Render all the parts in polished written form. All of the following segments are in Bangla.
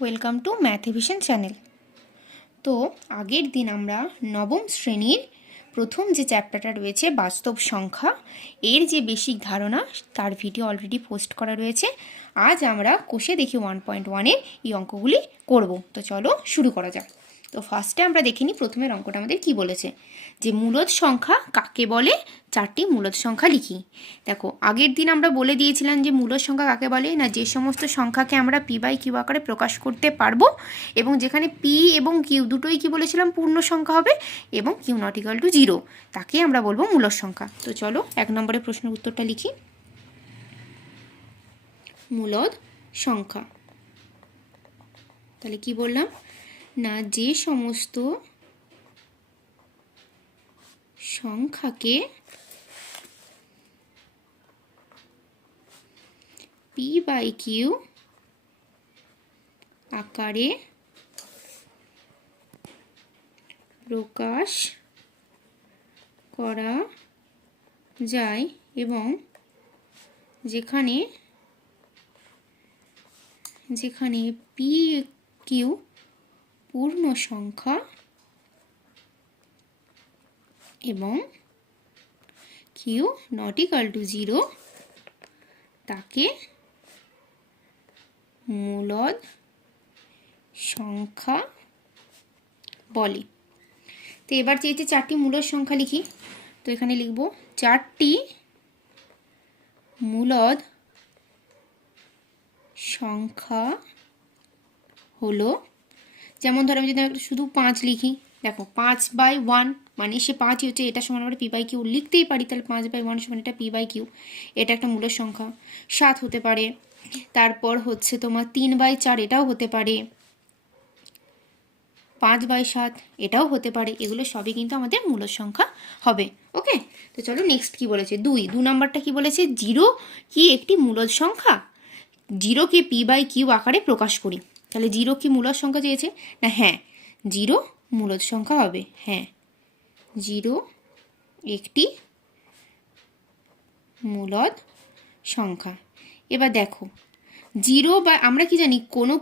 Welcome to ম্যাথভিশন channel. তো আগের দিন আমরা নবম শ্রেণীর প্রথম যে চ্যাপ্টারটা রয়েছে বাস্তব সংখ্যা, এর যে বেসিক ধারণা তার ভিডিও অলরেডি পোস্ট করা রয়েছে। আজ আমরা কোষে দেখি 1.1-এর এই অঙ্কগুলি করব। তো চলো শুরু করা যাক। তো ফার্স্টে আমরা দেখে নিই প্রথমের অঙ্কটা আমাদের কি বলেছে, যে মূলদ সংখ্যা কাকে বলে, চারটি মূলদ সংখ্যা লিখি। দেখো আগের দিন আমরা বলে দিয়েছিলাম যে মূলদ সংখ্যা কাকে বলে, না যে সমস্ত সংখ্যাকে আমরা p/q আকারে প্রকাশ করতে পারবো এবং যেখানে p এবং q দুটোই কি বলেছিলাম পূর্ণ সংখ্যা হবে এবং q নট ইকুয়াল টু 0, তাকে আমরা বলবো মূলদ সংখ্যা। তো চলো 1 নম্বরের প্রশ্নের উত্তরটা লিখি। মূলদ সংখ্যা, তাহলে কি বললাম, না যে সমস্ত সংখ্যাকে p/q আকারে প্রকাশ করা যায় এবং যেখানে p/q পূর্ণ সংখ্যা এবং q নট ইকুয়াল টু 0, তাকে মূলদ সংখ্যা বলে। তো এবার চেয়েছে চারটি মূলদ সংখ্যা লিখি। তো এখানে লিখব চারটি মূলদ সংখ্যা হলো, যেমন ধরো আমি যদি শুধু 5 লিখি, দেখো 5/1 মানে সে 5ই হচ্ছে, এটা সমান আমরা p/q লিখতেই পারি, তাহলে 5/1 সমান এটা p/q, এটা একটা মূলদ সংখ্যা। 7 হতে পারে, তারপর হচ্ছে তোমার 3/4 এটাও হতে পারে, 5/7 এটাও হতে পারে, এগুলো সবই কিন্তু আমাদের মূলদ সংখ্যা হবে। ওকে, তো চলো নেক্সট কি বলেছে, 2 নাম্বারটা কি বলেছে, 0 কি একটি মূলদ সংখ্যা, 0কে p/q আকারে প্রকাশ করি। তাহলে 0 কি মূলদ সংখ্যা চেয়েছে, না হ্যাঁ 0 মূলদ সংখ্যা হবে, হ্যাঁ 0 একটি মূলদ সংখ্যা। এবার দেখো 0 বা আমরা কি জানি, কোনো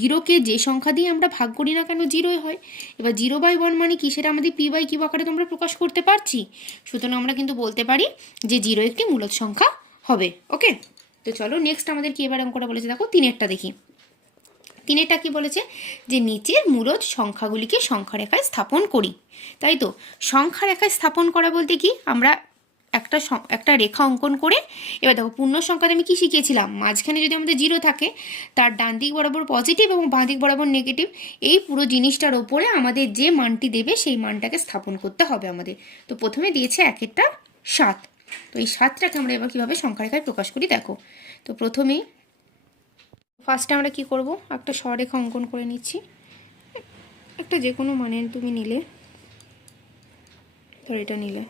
0কে যে সংখ্যা দিয়ে আমরা ভাগ করি না কেন 0ই হয়। এবার 0/1 মানে কি, সেটা আমাদের p/q আকারে তো আমরা প্রকাশ করতে পারছি, সুতরাং আমরা কিন্তু বলতে পারি যে 0 একটি মূলদ সংখ্যা হবে। ওকে, তো চলো নেক্সট আমাদের কি এবার অঙ্কটা বলেছে, দেখো 3-এরটা দেখি। 3-এরটা কি বলেছে, যে নিচের মূলদ সংখ্যাগুলিকে সংখ্যা রেখায় স্থাপন করি। তাই তো, সংখ্যা রেখায় স্থাপন করা বলতে কি, আমরা একটা রেখা অঙ্কন করে, এবার দেখো পূর্ণ সংখ্যাতে আমি কি শিখিয়েছিলাম, মাঝখানে যদি আমাদের 0 থাকে তার ডান দিক বরাবর পজিটিভ এবং বাঁ দিক বরাবর নেগেটিভ, এই পুরো জিনিসটার ওপরে আমাদের যে মানটি দেবে সেই মানটাকে স্থাপন করতে হবে আমাদের। তো প্রথমে দিয়েছে 1-এরটা 7, তো এই 7টাকে আমরা এবার কীভাবে সংখ্যা রেখায় প্রকাশ করি দেখো। তো প্রথমেই ফার্স্টে আমরা কি করব, একটা সরেখা অঙ্কন করে নিচ্ছি, একটা যে কোনো মানে তুমি নিলে, ধর এটা নিলে,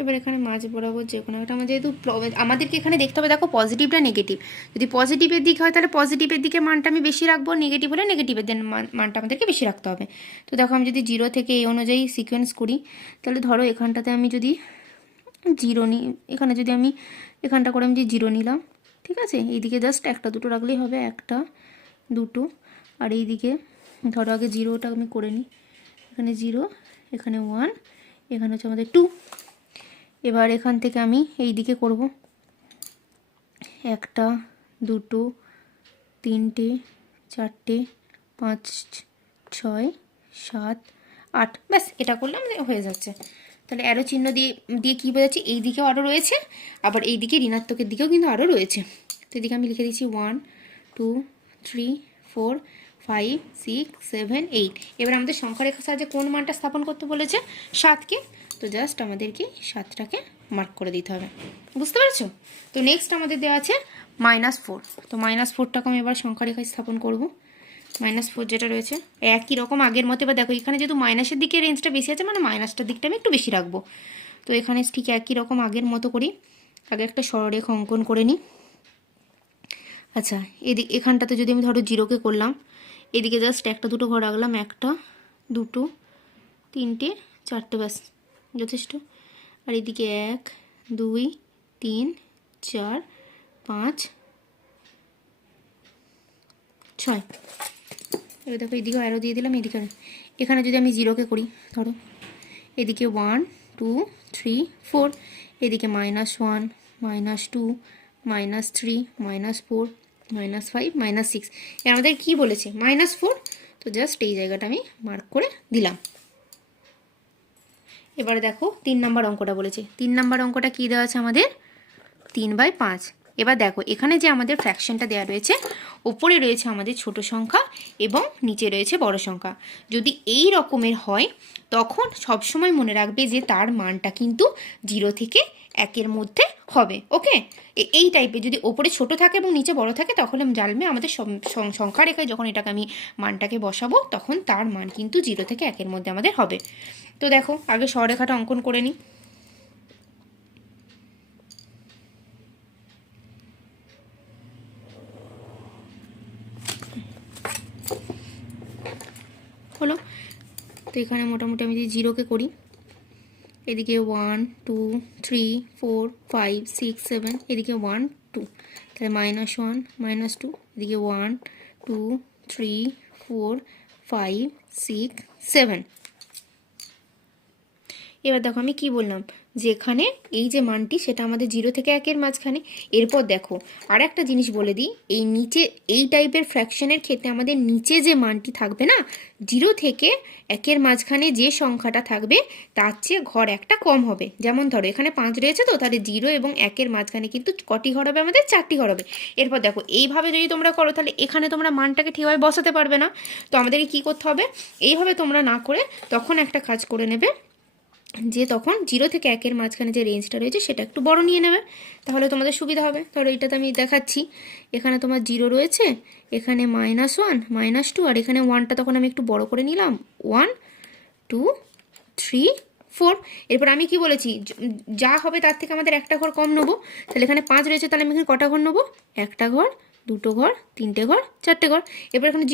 এবার এখানে মাঝ বরাবর যে কোনো একটা, যেহেতু আমাদেরকে এখানে দেখতে হবে দেখো পজিটিভটা নেগেটিভ, যদি পজিটিভের দিক হয় তাহলে পজিটিভের দিকে মানটা আমি বেশি রাখবো, নেগেটিভ হলে নেগেটিভের দিন মানটা আমাদেরকে বেশি রাখতে হবে। তো দেখো আমি যদি 0 থেকে এই অনুযায়ী সিকোয়েন্স করি, তাহলে ধরো এখানটাতে আমি যদি 0 নিই, এখানে যদি আমি এখানটা করে আমি যদি 0 নিলাম, ঠিক আছে, এইদিকে জাস্ট 1-2 রাখলেই হবে, 1-2, আর এইদিকে ধরো আগে 0টা আমি করে নিই, এখানে 0, এখানে 1, এখানে হচ্ছে আমাদের 2। এবার এখান থেকে আমি এই দিকে করব 1-2 3 4 5 6 7 8, ব্যাস এটা করলে আমাদের হয়ে যাচ্ছে। তাহলে অ্যারো চিহ্ন দিয়ে কী বোঝাচ্ছি, এই দিকেও আরও রয়েছে, আবার এই দিকে ঋণাত্মকের দিকেও কিন্তু আরও রয়েছে। তো এদিকে আমি লিখে দিচ্ছি 1 2 3 4 5 6 7 8। এবার আমাদের সংখ্যা রেখার সাহায্যে কোন মানটা স্থাপন করতে বলেছে, 7কে, তো জাস্ট আমাদেরকে 7টাকে মার্ক করে দিতে হবে, বুঝতে পেরেছো। তো নেক্সট আমাদের দেওয়া আছে -4, তো -4টাকে আমি এবার সংখ্যা রেখায় স্থাপন করব। -4 যেটা রয়েছে একই রকম আগের মতো, এবার দেখো এখানে যেহেতু মাইনাসের দিকে রেঞ্জটা বেশি আছে, মানে মাইনাসটার দিকটা আমি একটু বেশি রাখবো। তো এখানে ঠিক একই রকম আগের মতো করি, আগে একটা সরলরেখা অঙ্কন করে নিই। আচ্ছা, এখানটাতে যদি আমি ধরো 0কে করলাম, এদিকে জাস্ট 1-2 ঘর রাখলাম, 1-2 3 4, ব্যাস যথেষ্ট। আর এদিকে 1 2 3 4 5 6। এবার দেখো এদিকে অ্যারো দিয়ে দিলাম, এদিকে এখানে যদি আমি 0কে করি, ধরো এদিকে 1 2 3 4, এদিকে -1 -2 -3 -4 -5 -6। এর আমাদের কি বলেছে? -4। তো জাস্ট এই জায়গাটা আমি মার্ক করে দিলাম। এবারে দেখো 3 নম্বর অঙ্কটা বলেছে। 3 নম্বর অঙ্কটা কি দেওয়া আছে আমাদের? 3/5। এবার দেখো এখানে যে আমাদের ফ্র্যাকশনটা দেওয়া রয়েছে, ওপরে রয়েছে আমাদের ছোট সংখ্যা এবং নিচে রয়েছে বড় সংখ্যা। যদি এই রকমের হয় তখন সবসময় মনে রাখবে যে তার মানটা কিন্তু 0 থেকে 1-এর মধ্যে হবে। ওকে, এই টাইপের যদি ওপরে ছোট থাকে এবং নিচে বড় থাকে তখন জানবে আমাদের সংখ্যা রেখায় যখন এটাকে আমি মানটাকে বসাবো তখন তার মান কিন্তু 0 থেকে 1-এর মধ্যে আমাদের হবে। তো দেখো আগে সরলরেখাটা অঙ্কন করে নিই। হলো, তো এখানে মোটামুটি আমি যদি 0কে করি, এদিকে 1 2 3 4 5 6 7, এদিকে 1 2, তাহলে -1 -2, এদিকে 1 2 3 4 5 6 7। এবার দেখো আমি কি বললাম, যে এখানে এই যে মানটি সেটা আমাদের 0 থেকে 1-এর মাঝখানে। এরপর দেখো আর একটা জিনিস বলে দিই, এই নিচে এই টাইপের ফ্র্যাকশনের ক্ষেত্রে আমাদের নিচে যে মানটি থাকবে না, 0 থেকে 1-এর মাঝখানে যে সংখ্যাটা থাকবে তার চেয়ে ঘর একটা কম হবে। যেমন ধরো এখানে 5 রয়েছে, তো তাহলে 0 এবং 1-এর মাঝখানে কিন্তু কটি ঘর হবে? আমাদের 4টি ঘর হবে। এরপর দেখো এইভাবে যদি তোমরা করো তাহলে এখানে তোমরা মানটাকে ঠিকভাবে বসাতে পারবে না। তো আমাদেরকে কী করতে হবে? এইভাবে তোমরা না করে তখন একটা কাজ করে নেবে, যে তখন 0 থেকে 1-এর মাঝখানে যে রেঞ্জটা রয়েছে সেটা একটু বড় নিয়ে নেবে, তাহলে তোমাদের সুবিধা হবে। ধরো এটাতে আমি দেখাচ্ছি, এখানে তোমার 0 রয়েছে, এখানে -1 -2, আর এখানে 1টা তখন আমি একটু বড় করে নিলাম, 1 2 3 4। এরপর আমি কি বলেছি, যা হবে তার থেকে আমাদের একটা ঘর কম নেবো। তাহলে এখানে 5 রয়েছে, তাহলে আমি এখানে কটা ঘর নেবো? একটা ঘর, দুটো ঘর, তিনটে ঘর, চারটে ঘর। এরপর এখানে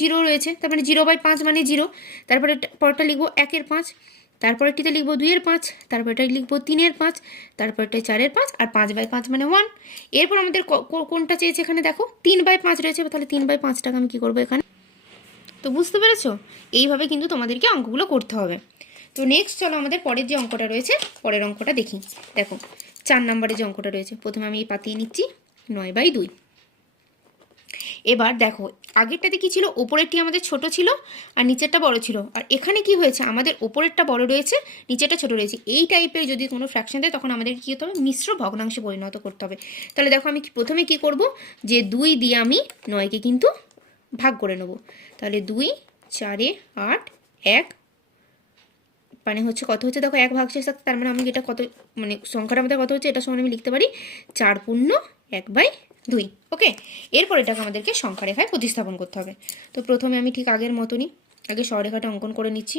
0 রয়েছে, তার মানে 0/5 মানে 0। তারপরে পরটা লিখবো 1-এর 5, তারপরেরটিতে লিখবো 2-এর 5, তারপরটা লিখবো 3-এর 5, তারপরটা 4-এর 5, আর 5/5 মানে 1। এরপর আমাদের কোনটা চেয়েছে? এখানে দেখো 3/5 রয়েছে, তাহলে 3/5টাকে আমি কি করবো এখানে? তো বুঝতে পেরেছো? এইভাবে কিন্তু তোমাদেরকে অঙ্কগুলো করতে হবে। তো নেক্সট চলো আমাদের পরের যে অঙ্কটা রয়েছে, পরের অঙ্কটা দেখি। দেখো 4 নম্বরে যে অঙ্কটা রয়েছে, প্রথমে আমি পাতিয়ে নিচ্ছি 9/2। এবার দেখো আগেরটাতে কি ছিল? ওপরেরটি আমাদের ছোট ছিল আর নিচেরটা বড় ছিল, আর এখানে কি হয়েছে? আমাদের ওপরেরটা বড় রয়েছে, নিচেরটা ছোট রয়েছে। এই টাইপের যদি কোনো ফ্র্যাকশন দেয় তখন আমাদের কী হতে হবে? মিশ্র ভগ্নাংশে পরিণত করতে হবে। তাহলে দেখো আমি প্রথমে কি করব, যে 2 দিয়ে আমি 9কে কিন্তু ভাগ করে নেব। তাহলে 2 4 8 1, মানে হচ্ছে কত হচ্ছে? দেখো 1/7, তার মানে আমি এটা কত, মানে সংখ্যাটা আমাদের কত হচ্ছে এটা সমান আমি লিখতে পারি 4/1/2। ওকে, এরপর এটাকে আমাদেরকে সংখ্যা রেখায় প্রতিস্থাপন করতে হবে। তো প্রথমে আমি ঠিক আগের মতনই আগে সরলরেখাটা অঙ্কন করে নিচ্ছি।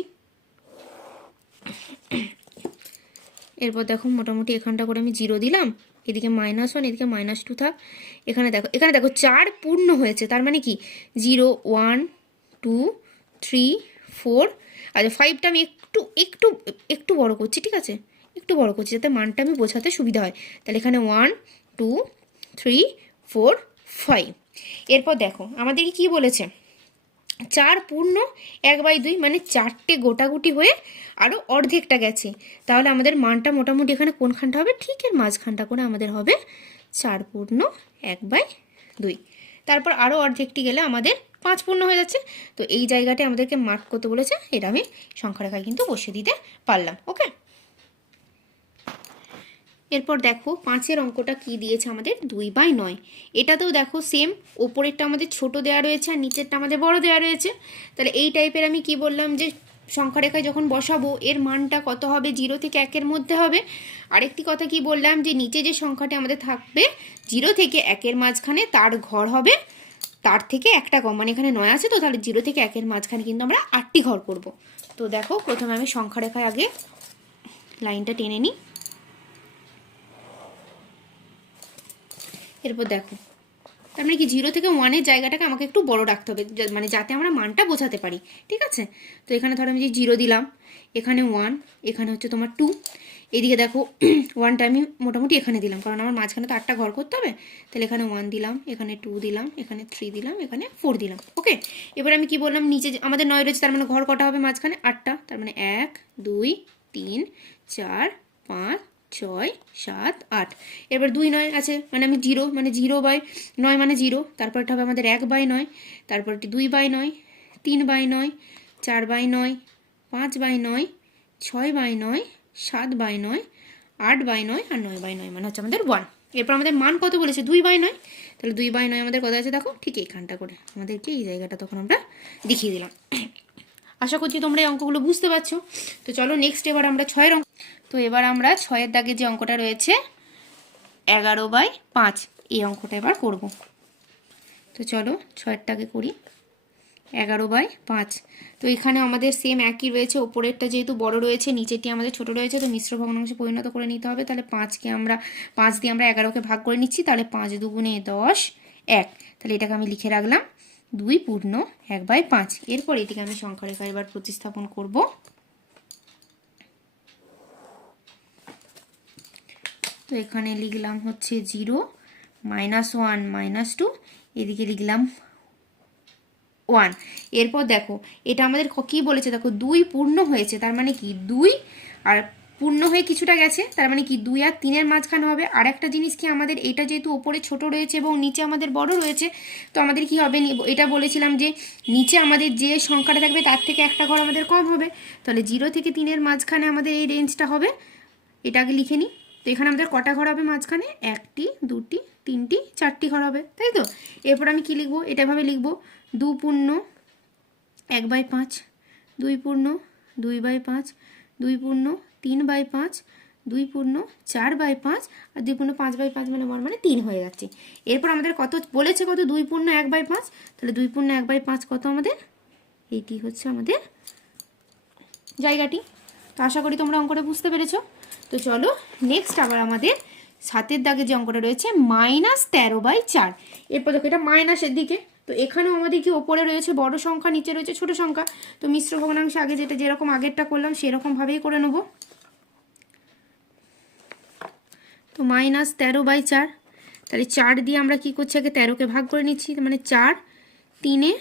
এরপর দেখো মোটামুটি এখানটা করে আমি 0 দিলাম, এদিকে -1 এদিকে -2 থাক। এখানে দেখো 4 পূর্ণ হয়েছে, তার মানে কি 0 1 2 3 4, আচ্ছা 5টা আমি একটু একটু একটু বড় করছি, ঠিক আছে, একটু বড় করছি যাতে মানটা আমি বোঝাতে সুবিধা হয়। তাহলে এখানে 1 2 3 4 5। এরপর দেখো আমাদেরকে কি বলেছে? 4 পূর্ণ 1/2, মানে 4টে গোটাগুটি হয়ে আরও অর্ধেকটা গেছে। তাহলে আমাদের মানটা মোটামুটি এখানে কোনখানটা হবে? ঠিক এর মাঝখানটা করে আমাদের হবে 4 পূর্ণ 1/2। তারপর আরও অর্ধেকটি গেলে আমাদের 5 পূর্ণ হয়ে যাচ্ছে। তো এই জায়গাটা আমাদেরকে মার্ক করতে বলেছে, এটা আমি সংখ্যা রেখায় কিন্তু বসিয়ে দিতে পারলাম। ওকে, এরপর দেখো 5-এর অঙ্কটা কি দিয়েছে আমাদের? 2/9। এটাতেও দেখো সেম, ওপরেরটা আমাদের ছোট দেওয়া রয়েছে আর নিচেরটা আমাদের বড় দেওয়া রয়েছে। তাহলে এই টাইপের আমি কি বললাম, যে সংখ্যা রেখায় যখন বসাবো এর মানটা কত হবে? 0 থেকে 1-এর মধ্যে হবে। আরেকটি কথা কি বললাম, যে নিচে যে সংখ্যাটি আমাদের থাকবে 0 থেকে 1-এর মাঝখানে তার ঘর হবে তার থেকে একটা কম, মানে এখানে 9 আছে, তো তাহলে 0 থেকে 1-এর মাঝখানে কিন্তু আমরা 8টি ঘর করব। তো দেখো প্রথমে আমি সংখ্যা রেখায় আগে লাইনটা টেনে নিই। এরপর দেখো তার মানে কি 0 থেকে 1-এর জায়গাটাকে আমাকে একটু বড় রাখতে হবে, মানে যাতে আমরা মানটা বোঝাতে পারি, ঠিক আছে। তো এখানে ধরো আমি যে 0 দিলাম, এখানে 1, এখানে হচ্ছে তোমার 2। এদিকে দেখো 1টা আমি মোটামুটি এখানে দিলাম, কারণ আমার মাঝখানে তো 8টা ঘর করতে হবে। তাহলে এখানে 1 দিলাম, এখানে 2 দিলাম, এখানে 3 দিলাম, এখানে 4 দিলাম। ওকে, এবার আমি কি বললাম, নিচে আমাদের 9 রয়েছে, তার মানে ঘর কটা হবে মাঝখানে? 8টা। তার মানে 1 2 3 4 5 6 7 8। এবার 2 9 আছে, মানে আমি 0, মানে 0/9 মানে 0। তারপরটা হবে আমাদের 1/9, তারপরটি 2/9, 3/9, 4/9, 5/9, 6/9, 7/9, 8/9 আর 9/9, মানে হচ্ছে আমাদের 1। এরপর আমাদের মান কত বলেছে? 2/9। তাহলে 2/9 আমাদের কত আছে দেখো, ঠিক এইখানটা করে আমাদেরকে এই জায়গাটা তখন আমরা দেখিয়ে দিলাম। আশা করছি তোমরা এই অঙ্কগুলো বুঝতে পারছো। তো চলো নেক্সট এবার আমরা 6-এর অঙ্ক। তো এবার আমরা 6-এর দাগে যে অঙ্কটা রয়েছে 11/5, এই অঙ্কটা এবার করব। তো চলো 6-এর দাগে করি। 11/5। তো এখানে আমাদের সেম একই রয়েছে, ওপরেরটা যেহেতু বড় রয়েছে, নিচেরটি আমাদের ছোট রয়েছে, তো মিশ্র ভগ্নাংশে পরিণত করে নিতে হবে। তাহলে 5 দিয়ে আমরা 11কে ভাগ করে নিচ্ছি। তাহলে 5 দুগুণে 10 1। তাহলে এটাকে আমি লিখে রাখলাম 2 পূর্ণ 1/5। এরপর এটিকে আমি সংখ্যা রেখা এবার প্রতিস্থাপন করব। তো এখানে লিখলাম হচ্ছে 0 -1 -2, এদিকে লিখলাম 1। এরপর দেখো এটা আমাদের কি বলেছে, দেখো 2 পূর্ণ হয়েছে, তার মানে কি 2 আর পূর্ণ হয়ে কিছুটা গেছে, তার মানে কি 2 আর 3-এর মাঝখানে হবে। আর একটা জিনিস কি, আমাদের এটা যেহেতু ওপরে ছোট রয়েছে এবং নিচে আমাদের বড় রয়েছে, তো আমাদের কি হবে, এটা বলেছিলাম যে নিচে আমাদের যে সংখ্যাটা থাকবে তার থেকে একটা ঘর আমাদের কম হবে। তাহলে 0 থেকে 3-এর মাঝখানে আমাদের এই রেঞ্জটা হবে। এটা আগে লিখে নিই। তো এখানে আমাদের কটা ঘর হবে মাঝখানে? 1টি 2টি 3টি 4টি ঘর হবে, তাই তো? এরপর আমি কি লিখবো, এটা ভাবে লিখবো 2 পূর্ণ 1/5, 2 পূর্ণ 2/5, 2 পূর্ণ 3/5, 2 পূর্ণ 4/5 আর 2 পূর্ণ 5/5, মানে 1 মানে 3 হয়ে যাচ্ছে। এরপর আমাদের কত বলেছে, কত? 2 পূর্ণ 1/5। তাহলে 2 পূর্ণ 1/5 কত আমাদের? এইটি হচ্ছে আমাদের জায়গাটি। তো আশা করি তোমরা অঙ্কটা বুঝতে পেরেছো। তো চলো নেক্সট আবার আমাদের 7-এর দাগে যে অঙ্কটা রয়েছে -13/4। এরপর দেখো এটা মাইনাসের দিকে, তো এখানেও আমাদের কি ওপরে রয়েছে বড় সংখ্যা, নিচে রয়েছে ছোট সংখ্যা। তো মিশ্র ভগ্নাংশে আগে যেরকম আগেরটা করলাম সেরকম ভাবেই করে নেব। তো -13/4, তাহলে 4 দিয়ে আমরা কি করছি, আগে 13কে ভাগ করে নিচ্ছি। মানে 4 3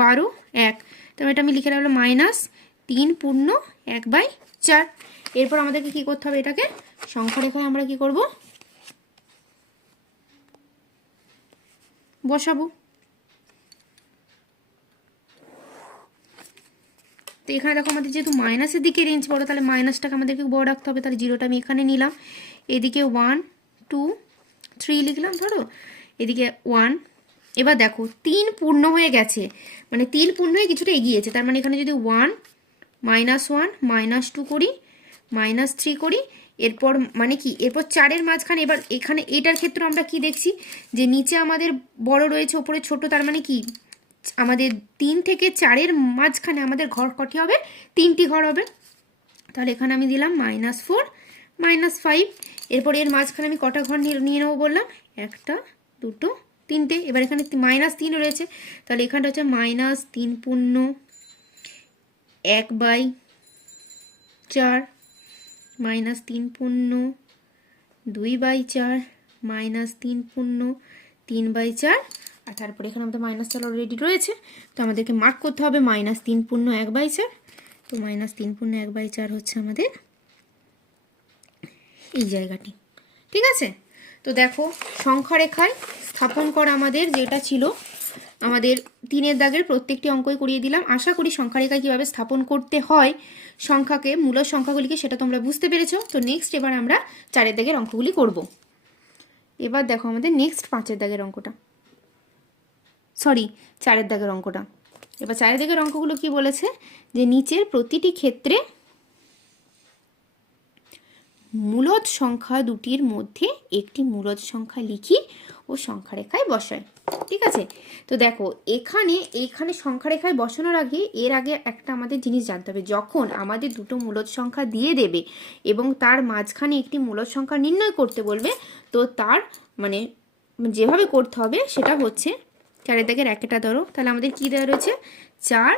12 1। তো এটা আমি লিখে রাখলাম -3 পূর্ণ 1/4। এরপর আমাদেরকে কি করতে হবে, এটাকে সংখ্যা রেখায় আমরা কি করব, বসাবো। তো এখানে দেখো আমাদের যেহেতু মাইনাসের দিকে রেঞ্জ বড়, তাহলে মাইনাসটাকে আমাদেরকে বড় রাখতে হবে। তাহলে 0টা আমি এখানে নিলাম, এদিকে 1 2 3 লিখলাম ধরো, এদিকে 1। এবার দেখো 3 পূর্ণ হয়ে গেছে, মানে 3 পূর্ণ হয়ে কিছুটা এগিয়েছে। তার মানে এখানে যদি 1 -1 -2 করি, -3 করি, এরপর মানে কি, এরপর 4-এর মাঝখানে। এবার এখানে এটার ক্ষেত্রে আমরা কি দেখছি, যে নিচে আমাদের বড় রয়েছে, ওপরে ছোট। তার মানে কি আমাদের 3 থেকে 4-এর মাঝখানে আমাদের ঘর কটি হবে? 3টি ঘর হবে। তাহলে এখানে আমি দিলাম -4 -5। এরপর এর মাঝখানে আমি কটা ঘর নিয়ে নেবো বললাম? 1টা 2টো 3টে। এবার এখানে -3 রয়েছে, তাহলে এখানটা হচ্ছে -3 পূর্ণ 1/4, -3 পূর্ণ 2/4, -3 পূর্ণ 3/4। আর তারপরে এখানে আমাদের -4 অলরেডি রয়েছে, তো আমাদেরকে মার্ক করতে হবে -3 পূর্ণ 1/4। তো -3 পূর্ণ 1/4 হচ্ছে আমাদের এই জায়গাটি, ঠিক আছে? তো দেখো সংখ্যা রেখায় স্থাপন করা আমাদের যেটা ছিল, আমাদের 3-এর দাগের প্রত্যেকটি অঙ্কই করিয়ে দিলাম। আশা করি সংখ্যা রেখায় কীভাবে স্থাপন করতে হয় সংখ্যাকে, মূল সংখ্যাগুলিকে, সেটা তোমরা বুঝতে পেরেছো। তো নেক্সট এবার আমরা 4-এর দাগের অঙ্কগুলি করব। এবার দেখো আমাদের নেক্সট 5-এর দাগের অঙ্কটা, সরি 4-এর দাগের অঙ্কটা। এবার 4-এর দাগের অঙ্কগুলো কি বলেছে, যে নিচের প্রতিটি ক্ষেত্রে মূলদ সংখ্যা দুটির মধ্যে একটি মূলদ সংখ্যা লিখি ও সংখ্যা রেখায় বসাই, ঠিক আছে? তো দেখো এখানে সংখ্যা রেখায় বসানোর আগে এর আগে একটা আমাদের জিনিস জানতে হবে, যখন আমাদের দুটো মূলদ সংখ্যা দিয়ে দেবে এবং তার মাঝখানে একটি মূলদ সংখ্যা নির্ণয় করতে বলবে, তো তার মানে যেভাবে করতে হবে সেটা হচ্ছে 4-এর দাগের 1টা ধরো, তাহলে আমাদের কি দেওয়া রয়েছে 4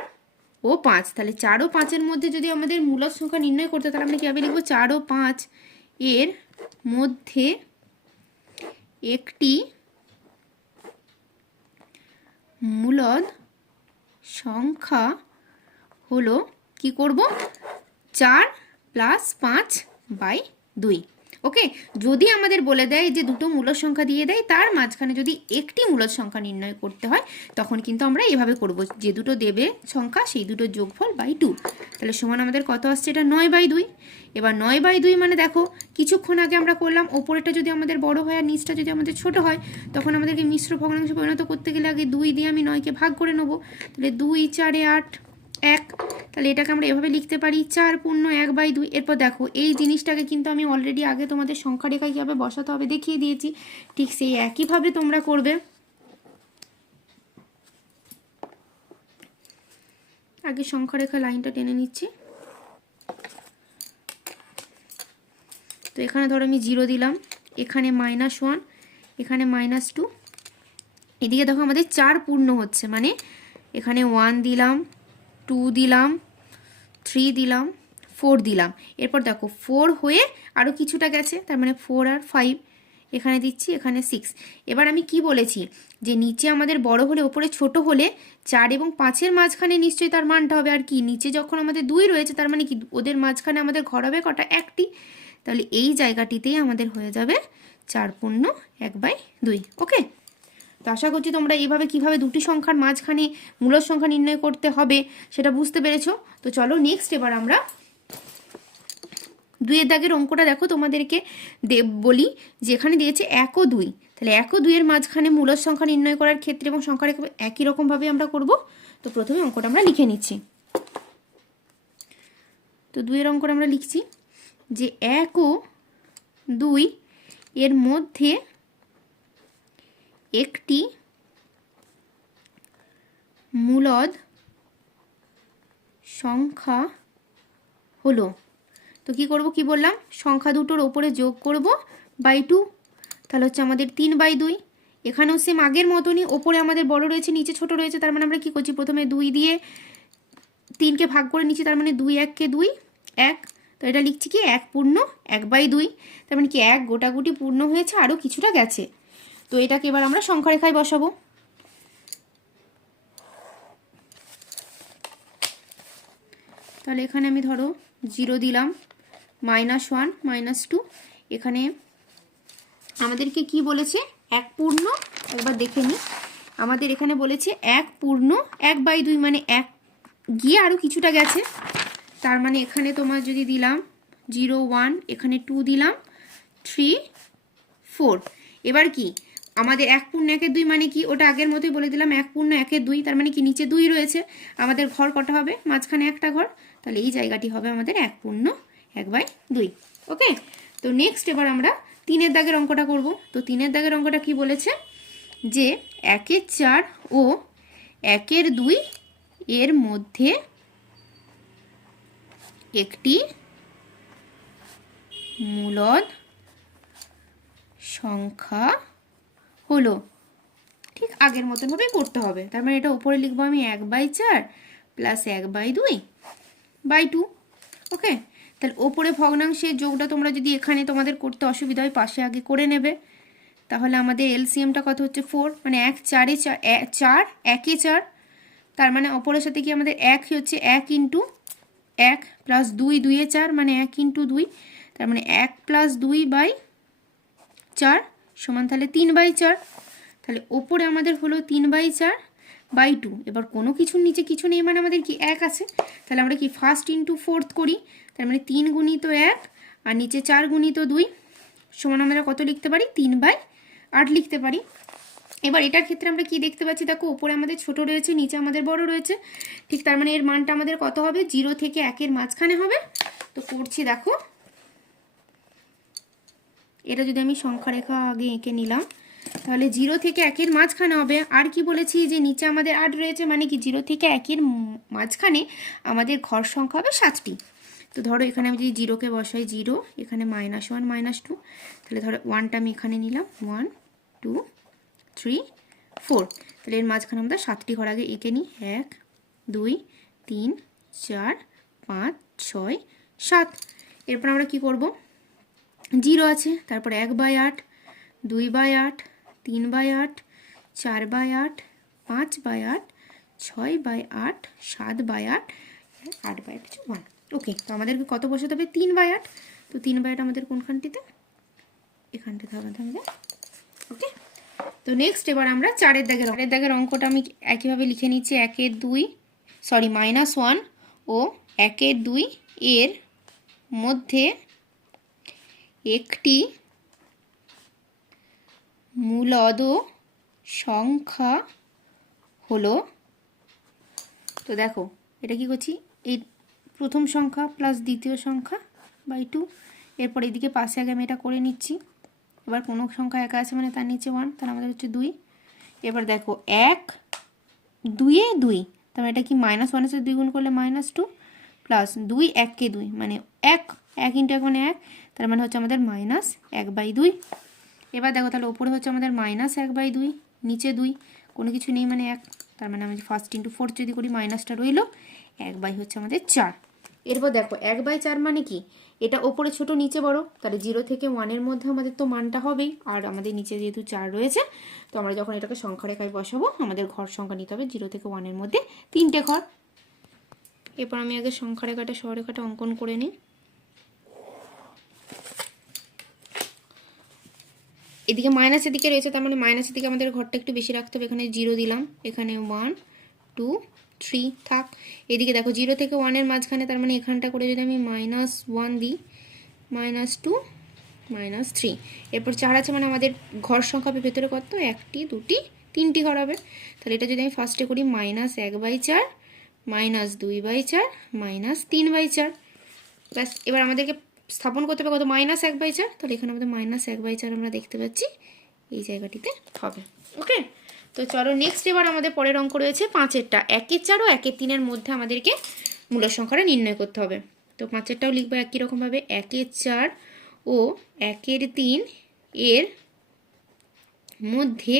ও 5। তাহলে 4 ও 5-এর মধ্যে যদি আমাদের মূলদ সংখ্যা নির্ণয় করতে, তাহলে আমরা কীভাবে লিখবো? 4 ও 5 এর মধ্যে একটি মূলদ সংখ্যা হলো, কি করব? 4 + 5/2। ওকে, যদি আমাদের বলে দেয় যে দুটো মূলদ সংখ্যা দিয়ে দেয়, তার মাঝখানে যদি একটি মূলদ সংখ্যা নির্ণয় করতে হয়, তখন কিন্তু আমরা এভাবে করব, যে দুটো দেবে সংখ্যা সেই দুটো যোগফল /2। তাহলে সমান আমাদের কত আসছে? এটা 9/2। এবার 9/2 মানে দেখো কিছুক্ষণ আগে আমরা করলাম, ওপরেটা যদি আমাদের বড় হয় আর নিচটা যদি আমাদের ছোট হয়, তখন আমাদেরকে মিশ্র ভগ্নাংশে পরিণত করতে গেলে আগে 2 দিয়ে আমি 9কে ভাগ করে নেব। তাহলে 2 4 8 1। তাহলে এটাকে আমরা এভাবে লিখতে পারি 4 পূর্ণ 1/2। এরপর দেখো এই জিনিসটাকে কিন্তু আমি অলরেডি আগে তোমাদের সংখ্যা রেখায় কীভাবে বসাতে হবে দেখিয়ে দিয়েছি, ঠিক সেই একইভাবে তোমরা করবে। আগে সংখ্যা রেখা লাইনটা টেনে নিচ্ছি। তো এখানে ধরো আমি 0 দিলাম, এখানে -1, এখানে -2। এদিকে দেখো আমাদের 4 পূর্ণ হচ্ছে, মানে এখানে 1 দিলাম, 2 দিলাম, 3 দিলাম, 4 দিলাম। এরপর দেখো 4 হয়ে আরও কিছুটা গেছে, তার মানে 4 আর 5 এখানে দিচ্ছি, এখানে 6। এবার আমি কি বলেছি, যে নিচে আমাদের বড় হলে ওপরে ছোট হলে 4 এবং 5-এর মাঝখানে নিশ্চয়ই তার মানটা হবে। আর কি, নিচে যখন আমাদের 2 রয়েছে, তার মানে কি ওদের মাঝখানে আমাদের ঘর হবে কটা? একটি। তাহলে এই জায়গাটিতেই আমাদের হয়ে যাবে 4 পূর্ণ 1/2। ওকে, তো আশা করছি তোমরা এইভাবে কিভাবে দুটি সংখ্যার মাঝখানে মূলদ সংখ্যা নির্ণয় করতে হবে সেটা বুঝতে পেরেছো। তো চলো নেক্সট এবার আমরা 2-এর দাগের অঙ্কটা দেখো, তোমাদেরকে বলি যে এখানে দিয়েছে 1 ও 2। তাহলে 1 ও 2-এর মাঝখানে মূলদ সংখ্যা নির্ণয় করার ক্ষেত্রে এবং সংখ্যা রেখা একই রকমভাবে আমরা করব। তো প্রথমে অঙ্কটা আমরা লিখে নিচ্ছি। তো 2-এর অঙ্কটা আমরা লিখছি যে 1 ও 2 এর মধ্যে একটি মূলদ সংখ্যা হলো। তো কি করব, কি বললাম, সংখ্যা দুটোর ওপরে যোগ করব /2। তাহলে হচ্ছে আমাদের 3/2। এখানেও সেম আগের মতনই, ওপরে আমাদের বড় রয়েছে, নিচে ছোট রয়েছে। তার মানে আমরা কি করছি, প্রথমে 2 দিয়ে 3কে ভাগ করে নিচ্ছি, তার মানে 2 1-কে 2 1। তো এটা লিখছি কি 1 পূর্ণ 1/2। তার মানে কি 1 গোটাগুটি পূর্ণ হয়েছে, আরও কিছুটা গেছে। তো এটাকে এবার আমরা সংখ্যা রেখায় বসাবো। তাহলে এখানে আমি ধরো 0 দিলাম, -1 -2। এখানে আমাদেরকে কি বলেছে, 1 পূর্ণ, একবার দেখে নিই, আমাদের এখানে বলেছে 1 পূর্ণ 1/2, মানে 1 গিয়ে আরও কিছুটা গেছে। তার মানে এখানে তোমার যদি দিলাম 0 1, এখানে 2 দিলাম, 3 4। এবার কি আমাদের 1 পূর্ণ 1-এর 2 মানে কি, ওটা আগের মতোই বলে দিলাম, 1 পূর্ণ 1-এর 2। তার মানে কি নিচে 2 রয়েছে, আমাদের ঘর কটা হবে, মাঝখানে একটা ঘর। তাহলে এই জায়গাটি হবে আমাদের 1 পূর্ণ 1/2। ওকে, তো নেক্সট এবার আমরা 3-এর দাগের অঙ্কটা করব। তো 3-এর দাগের অঙ্কটা কি বলেছে, যে 1-এর 4 ও 1-এর 2 এর মধ্যে একটি মূলদ সংখ্যা হলো। ঠিক আগের মতন ভাবে করতে হবে। তার মানে এটা উপরে লিখবো আমি 1/4 + 1/2/2। ওকে, তাহলে ওপরে ভগ্নাংশের যোগটা তোমরা যদি এখানে তোমাদের করতে অসুবিধা হয়, পাশে আগে করে নেবে। তাহলে আমাদের এলসিএমটা কত হচ্ছে 4, মানে 1 4 এ 4 1 এ 4। তার মানে অপরের সাথে কি আমাদের 1 হচ্ছে 1 × 1 + 2 2 এ 4, মানে 1 × 2। তার মানে 1 + 2/4 সমান তাহলে 3/4। তাহলে ওপরে আমাদের হলো 3/4/2। এবার কোনো কিছুর নিচে কিছু নেই, মানে আমাদের কি 1 আছে। তাহলে আমরা কি ফার্স্ট × 4th করি। তার মানে 3 × 1 আর নিচে 4 × 2 সমান আমরা কত লিখতে পারি, 3/8 লিখতে পারি। এবার এটার ক্ষেত্রে আমরা কি দেখতে পাচ্ছি, দেখো উপরে আমাদের ছোট রয়েছে, নিচে আমাদের বড় রয়েছে। ঠিক তার মানে এর মানটা আমাদের কত হবে, 0 থেকে 1-এর মাঝখানে হবে। তো করছি দেখো, এটা যদি আমি সংখ্যা রেখা আগে এঁকে নিলাম, তাহলে 0 থেকে 1-এর মাঝখানে হবে। আর কি বলেছি, যে নিচে আমাদের 8 রয়েছে, মানে কি 0 থেকে 1-এর মাঝখানে আমাদের ঘর সংখ্যা হবে 7টি। তো ধরো এখানে আমি যদি 0কে বসাই 0, এখানে -1 -2, তাহলে ধরো 1টা আমি এখানে নিলাম, 1 2 3 4। তাহলে এর মাঝখানে আমরা 7টি ঘর আগে এঁকে নিই, 1 2 3 4 5 6 7। এরপর আমরা কি করব, 0 আছে, তারপর 1/8, 2/8, 3/8, 4/8, 5/8, 6/8, 7/8, 8/8 হচ্ছে 1। ওকে, তো আমাদেরকে কত বসাতে হবে, 3/8। তো 3/8 আমাদের কোনখানটিতে, এখানটাতে হবে আমাদের। ওকে, তো নেক্সট এবার আমরা 4-এর দাগের অঙ্কটা আমি একইভাবে লিখে নিচ্ছি। 1-এর 2 সরি -1 ও 1-এর 2 এর মধ্যে একটি মূলদ সংখ্যা হলো, তো দেখো এটা কি করছি, এই প্রথম সংখ্যা প্লাস দ্বিতীয় সংখ্যা বাই 2। এরপর এদিকে পাশে আগে আমি এটা করে নিচ্ছি। এবার কোনো সংখ্যা একা আছে মানে তার নিচে 1, তাহলে আমাদের হচ্ছে 2। এবার দেখো 1 2-এ 2, তাহলে এটা কি -1 এর সাথে 2 গুণ করলে -2 প্লাস 2 1-কে 2 মানে 1 1 × 1 মানে 1, তার মানে হচ্ছে আমাদের -1/2। এবার দেখো তাহলে ওপরে হচ্ছে আমাদের -1/2, নিচে 2, কোনো কিছু নেই মানে 1, তার মানে আমি ফার্স্ট × 4 যদি করি মাইনাসটা রইল, 1/, হচ্ছে আমাদের 4। এরপর দেখো 1/4 মানে কি, এটা ওপরে ছোট নিচে বড়, তাহলে 0 থেকে 1 এর মধ্যে আমাদের তো মানটা হবেই, আর আমাদের নিচে যেহেতু 4 রয়েছে, তো আমরা যখন এটাকে সংখ্যা রেখায় বসাবো আমাদের ঘর সংখ্যা নিতে হবে 0 থেকে 1 এর মধ্যে 3টে ঘর। এরপর আমি আগে সংখ্যা রেখাটা সরলরেখাটা অঙ্কন করে নিই। এদিকে মাইনাসের দিকে রয়েছে, তার মানে মাইনাসের দিকে আমাদের ঘরটা একটু বেশি রাখতে হবে। এখানে 0 দিলাম, এখানে 1 2 3 থাক। এদিকে দেখো 0 থেকে 1 এর মাঝখানে, তার মানে এখানটা করে যদি আমি -1 দিই, -2 -3, এরপর 4 আছে মানে আমাদের ঘর সংখ্যা হবে ভেতরে কত, 1টি 2টি 3টি ঘর হবে। তাহলে এটা যদি আমি ফার্স্টে করি -1/4 -2/4 -3/4, ব্যাস। এবার আমাদেরকে স্থাপন করতে হবে কত, -1/4, তাহলে এখানে আমাদের -1/4 আমরা দেখতে পাচ্ছি এই জায়গাটিতে হবে। ওকে, তো চলো নেক্সট এবার আমাদের পরের অঙ্ক রয়েছে 5-এরটা। 1-এর 4 ও 1-এর 3 এর মধ্যে আমাদেরকে মূল সংখ্যাটা নির্ণয় করতে হবে। তো 5-এরটাও লিখবো একই রকমভাবে, 1-এর 4 ও 1-এর 3 এর মধ্যে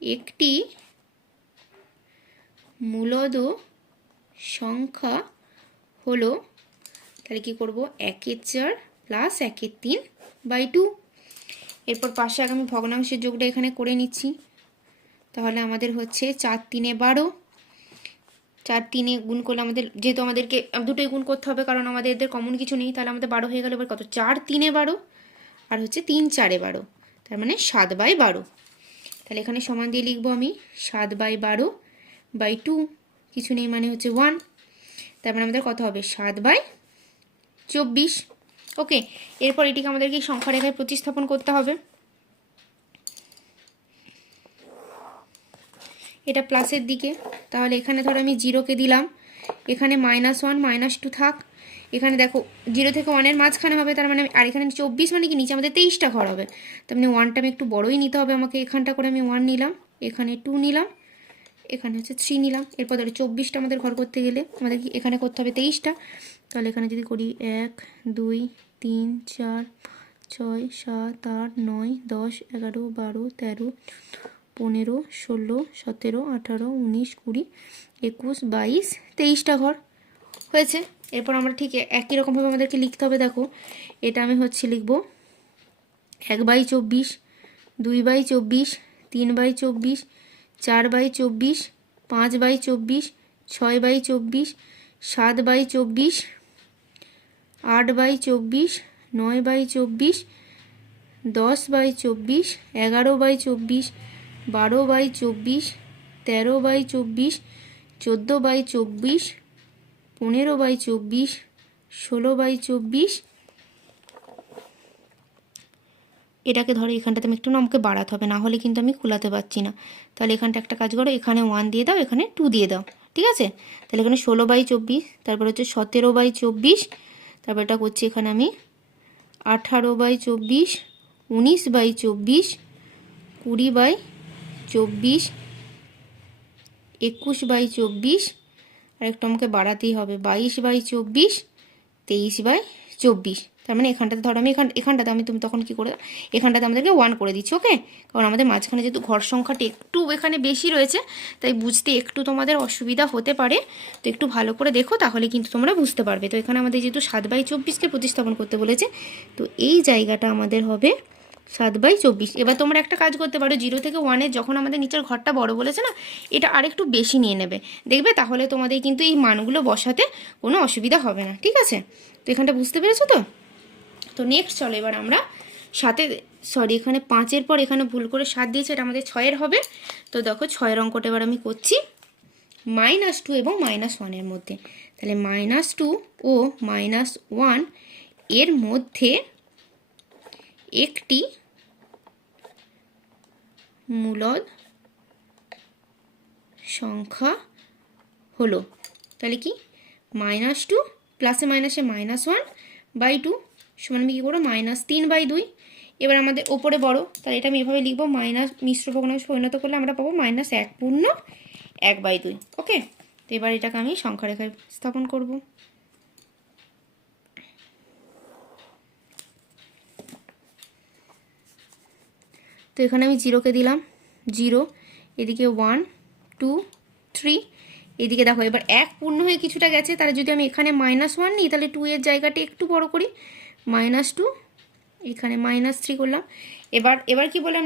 একটি মূলদ সংখ্যা হলো, তাহলে কি করব, 1-এর 4 প্লাস 1-এর 3/2। এরপর পাশে আগে আমি ভগ্নাংশের যোগটা এখানে করে নিচ্ছি। তাহলে আমাদের হচ্ছে 4 3-এ 12, 4 3-এ গুণ করলে আমাদের, যেহেতু আমাদেরকে দুটোই গুণ করতে হবে কারণ আমাদের এদের কমন কিছু নেই, তাহলে আমাদের 12 হয়ে গেল। এবার কত, 4 3-এ 12 আর হচ্ছে 3 4-এ 12, তার মানে 7/12। তাহলে এখানে সমান দিয়ে লিখবো আমি 7/12/2, কিছু নেই মানে হচ্ছে 1, তার মানে আমাদের কত হবে, 7/24। ওকে, এরপর এটিকে আমাদেরকে সংখ্যা রেখায় প্রতিস্থাপন করতে হবে। এটা প্লাসের দিকে, তাহলে এখানে ধরো আমি 0-কে দিলাম, এখানে -1 -2 থাক। এখানে দেখো 0 থেকে 1 এর মাঝখানে হবে, তার মানে আর এখানে 24 মানে কি, নিচে আমাদের 23টা ঘর হবে, তার মানে 1টা আমি একটু বড়ই নিতে হবে আমাকে। এখানটা করে আমি 1 নিলাম, এখানে 2 নিলাম, এখানে হচ্ছে 3 নিলাম। এরপর ধরো 24টা আমাদের ঘর করতে গেলে আমাদের কি এখানে করতে হবে 23টা, তাহলে এখানে যদি করি 1 2 3 4 6 7 8 9 10 11 12 13 15 16 17 18 19 20 21 22 23টা ঘর হয়েছে। এরপর আমরা ঠিক একই রকমভাবে আমাদেরকে লিখতে হবে। দেখো এটা আমি হচ্ছে লিখব 1/24, 2/24, 3/24, 4/24, 5/24, 6/24, 7/24, 8/24, 9/24, 10/24, 11/24, 12/24, 13/24, 14/24, 15/24, 16/24। এটাকে ধরো এখানটাতে আমি একটু আমাকে বাড়াতে হবে, না হলে কিন্তু আমি খোলাতে পারছি না। তাহলে এখানটা একটা কাজ করো, এখানে 1 দিয়ে দাও, এখানে 2 দিয়ে দাও, ঠিক আছে। তাহলে এখানে 16/24, তারপর হচ্ছে 17/24, তারপর এটা করছি এখানে আমি 18/24, 19/24, 20/24, 21/24, আর একটু আমাকে বাড়াতেই হবে 22/24, 23/24। তার মানে এখানটাতে ধরো আমি এখানটাতে আমি তুমি তখন কী করে দাও, এখানটাতে আমাদেরকে 1 করে দিচ্ছি। ওকে, কারণ আমাদের মাঝখানে যেহেতু ঘর সংখ্যাটা একটু এখানে বেশি রয়েছে, তাই বুঝতে একটু তোমাদের অসুবিধা হতে পারে। তো একটু ভালো করে দেখো, তাহলে কিন্তু তোমরা বুঝতে পারবে। তো এখানে আমাদের যেহেতু 7/24কে প্রতিস্থাপন করতে বলেছে, তো এই জায়গাটা আমাদের হবে 7/24। এবার তোমরা একটা কাজ করতে পারো, 0 থেকে 1-এর যখন আমাদের নিচের ঘরটা বড় বলেছে না, এটা আরেকটু বেশি নিয়ে নেবে, দেখবে তাহলে তোমাদের কিন্তু এই মানগুলো বসাতে কোনো অসুবিধা হবে না। ঠিক আছে, তো এখানটা বুঝতে পেরেছো তো? তো নেক্সট চলো এবার আমরা এখানে 5-এর পর এখানে ভুল করে 7 দিয়েছে, এটা আমাদের 6-এর হবে। তো দেখো 6-এর অঙ্কটা এবার আমি করছি -2 এবং -1-এর মধ্যে। তাহলে -2 ও -1 এর মধ্যে একটি মূলদ সংখ্যা হলো, তাহলে কি -2 প্লাসে মাইনাসে -1/2 সমান আমি কী করবো -3/2। এবার আমাদের ওপরে বড়, তাহলে এটা আমি এভাবে লিখবো, মিশ্র ভগ্নাংশে পরিণত করলে আমরা পাবো -1/2। ওকে, তো এবার এটাকে আমি সংখ্যা রেখায় স্থাপন করব। তো এখানে আমি 0কে দিলাম 0, এদিকে 1 2 3, এদিকে দেখো এবার 1 পূর্ণ হয়ে কিছুটা গেছে, তাহলে যদি আমি এখানে -1 নিই, তাহলে 2 এর জায়গাটি একটু বড় করি, -2, এখানে -3 করলাম। এবার কি বললাম,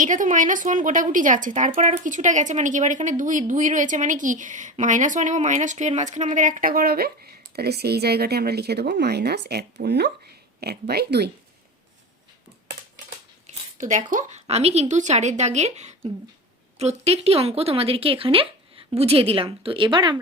এইটা তো -1 গোটাগুটি যাচ্ছে, তারপর আরও কিছুটা গেছে, মানে কি এবার এখানে 2 রয়েছে, মানে কি -1 এবং -2 এর মাঝখানে আমাদের একটা ঘর হবে, তাহলে সেই জায়গাটি আমরা লিখে দেবো -1 পূর্ণ 1/2। তো দেখো আমি কিন্তু 4-এর দাগের প্রত্যেকটি অঙ্ক তোমাদেরকে এখানে বুঝিয়ে দিলাম। তো এবার আমরা